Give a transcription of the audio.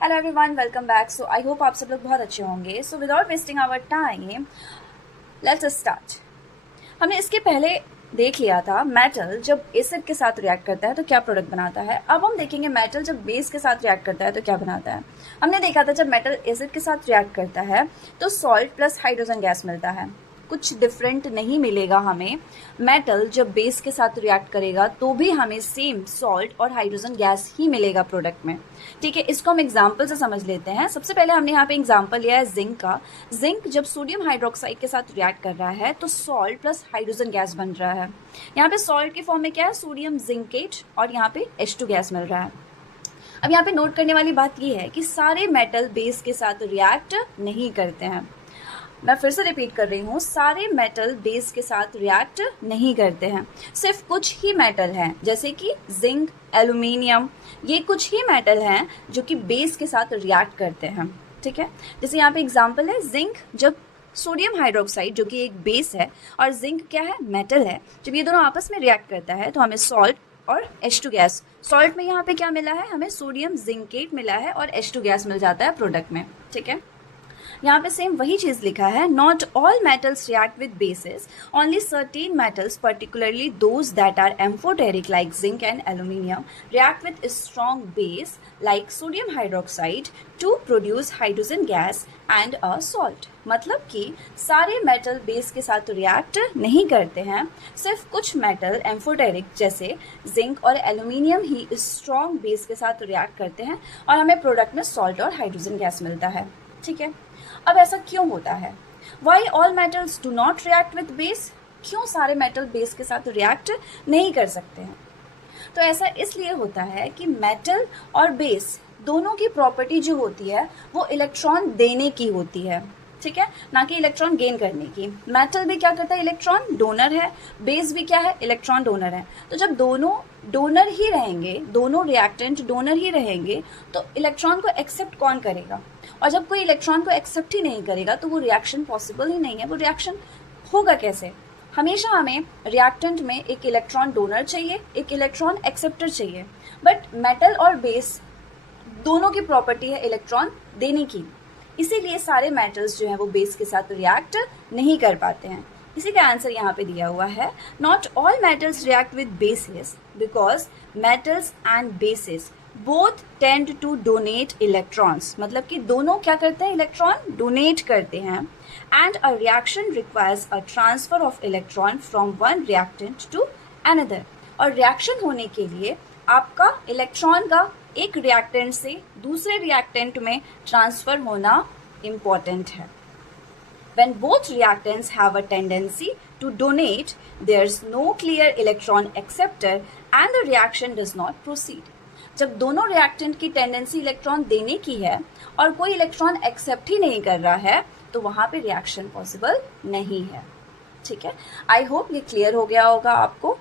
Hello everyone, welcome back. So I hope आप सब लोग बहुत अच्छे होंगे। So without wasting our time let's start. हमने इसके पहले देख लिया था मेटल जब एसिड के साथ रिएक्ट करता है तो क्या प्रोडक्ट बनाता है। अब हम देखेंगे मेटल जब बेस के साथ रिएक्ट करता है तो क्या बनाता है। हमने देखा था जब मेटल एसिड के साथ रिएक्ट करता है तो सॉल्ट प्लस हाइड्रोजन गैस मिलता है। कुछ डिफरेंट नहीं मिलेगा हमें। मेटल जब बेस के साथ रिएक्ट करेगा तो भी हमें सेम सॉल्ट और हाइड्रोजन गैस ही मिलेगा प्रोडक्ट में। ठीक है, इसको हम एग्जाम्पल से समझ लेते हैं। सबसे पहले हमने यहाँ पे एग्जाम्पल लिया है जिंक का। जिंक जब सोडियम हाइड्रोक्साइड के साथ रिएक्ट कर रहा है तो सॉल्ट प्लस हाइड्रोजन गैस बन रहा है। यहाँ पे सॉल्ट के फॉर्म में क्या है, सोडियम जिंकेट, और यहाँ पे H2 गैस मिल रहा है। अब यहाँ पे नोट करने वाली बात ये है कि सारे मेटल बेस के साथ रिएक्ट नहीं करते हैं। मैं फिर से रिपीट कर रही हूँ, सारे मेटल बेस के साथ रिएक्ट नहीं करते हैं। सिर्फ कुछ ही मेटल हैं जैसे कि जिंक, एल्यूमिनियम, ये कुछ ही मेटल हैं जो कि बेस के साथ रिएक्ट करते हैं। ठीक है, जैसे यहाँ पे एग्जांपल है जिंक। जब सोडियम हाइड्रोक्साइड जो कि एक बेस है और जिंक क्या है, मेटल है, जब ये दोनों आपस में रिएक्ट करता है तो हमें सॉल्ट और H2 गैस, सॉल्ट में यहाँ पे क्या मिला है, हमें सोडियम जिंकेट मिला है और H2 गैस मिल जाता है प्रोडक्ट में। ठीक है, यहाँ पे सेम वही चीज लिखा है, not all metals react with bases, only certain metals particularly those that are amphoteric like zinc and aluminium react with strong base like sodium hydroxide to produce hydrogen gas and a salt. मतलब कि सारे metal base के साथ react नहीं करते हैं, सिर्फ कुछ मेटल एम्फोटेरिक जैसे जिंक और एल्यूमिनियम ही स्ट्रॉन्ग बेस के साथ रिएक्ट करते हैं और हमें प्रोडक्ट में सॉल्ट और हाइड्रोजन गैस मिलता है। ठीक है, अब ऐसा क्यों होता है? Why all metals do not react with base? क्यों सारे मेटल बेस के साथ रिएक्ट नहीं कर सकते हैं? तो ऐसा इसलिए होता है कि मेटल और बेस दोनों की प्रॉपर्टी जो होती है वो इलेक्ट्रॉन देने की होती है। ठीक है, ना कि इलेक्ट्रॉन गेन करने की। मेटल भी क्या करता है, इलेक्ट्रॉन डोनर है, बेस भी क्या है, इलेक्ट्रॉन डोनर है। तो जब दोनों डोनर ही रहेंगे, दोनों रिएक्टेंट डोनर ही रहेंगे, तो इलेक्ट्रॉन को एक्सेप्ट कौन करेगा? और जब कोई इलेक्ट्रॉन को एक्सेप्ट ही नहीं करेगा तो वो रिएक्शन पॉसिबल ही नहीं है। वो रिएक्शन होगा कैसे? हमेशा हमें रिएक्टेंट में एक इलेक्ट्रॉन डोनर चाहिए, एक इलेक्ट्रॉन एक्सेप्टर चाहिए। बट मेटल और बेस दोनों की प्रॉपर्टी है इलेक्ट्रॉन देने की, इसीलिए सारे मेटल्स जो हैं वो बेस के साथ रिएक्ट नहीं कर पाते हैं। इसी का आंसर यहाँ पे दिया हुआ है, not all metals react with bases because metals and bases both tend to donate electrons. मतलब कि दोनों क्या करते हैं, इलेक्ट्रॉन डोनेट करते हैं। And a reaction requires a transfer of electron from one reactant to another. और रिएक्शन होने के लिए आपका इलेक्ट्रॉन का एक रिएक्टेंट से दूसरे रिएक्टेंट में ट्रांसफर होना इम्पॉर्टेंट है। When both reactants have a tendency to donate, there's no clear electron acceptor and the reaction does not proceed. जब दोनों रिएक्टेंट की टेंडेंसी इलेक्ट्रॉन देने की है और कोई इलेक्ट्रॉन एक्सेप्ट ही नहीं कर रहा है तो वहां पे रिएक्शन पॉसिबल नहीं है। ठीक है, आई होप ये क्लियर हो गया होगा आपको।